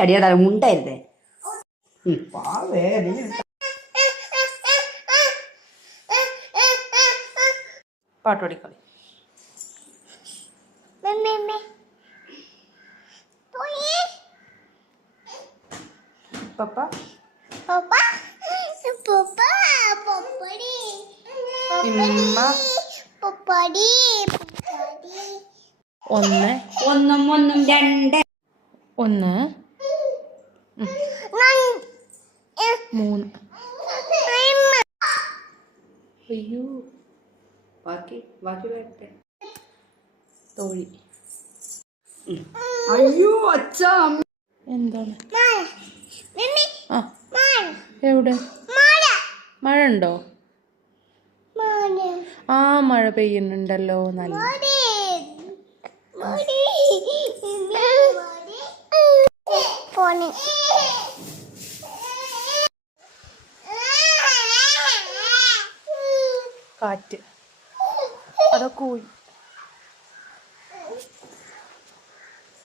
ഒറ്റടിയുടെ തല മുണ്ടായിരുന്നേ. പാട്ട് പഠിക്കളി. പപ്പ ഇമ്മ ഒന്ന് ഒന്നും ഒന്നും രണ്ട് ഒന്ന് മൂന്ന്. അയ്യോ ബാക്കി വരട്ടെ. തോഴി. അയ്യോ അച്ഛ എന്താണ്? ആ എവിടെ മഴ ഉണ്ടോ? ആ മഴ പെയ്യുന്നുണ്ടല്ലോ. നല്ല കാറ്റ്. അതൊക്കെ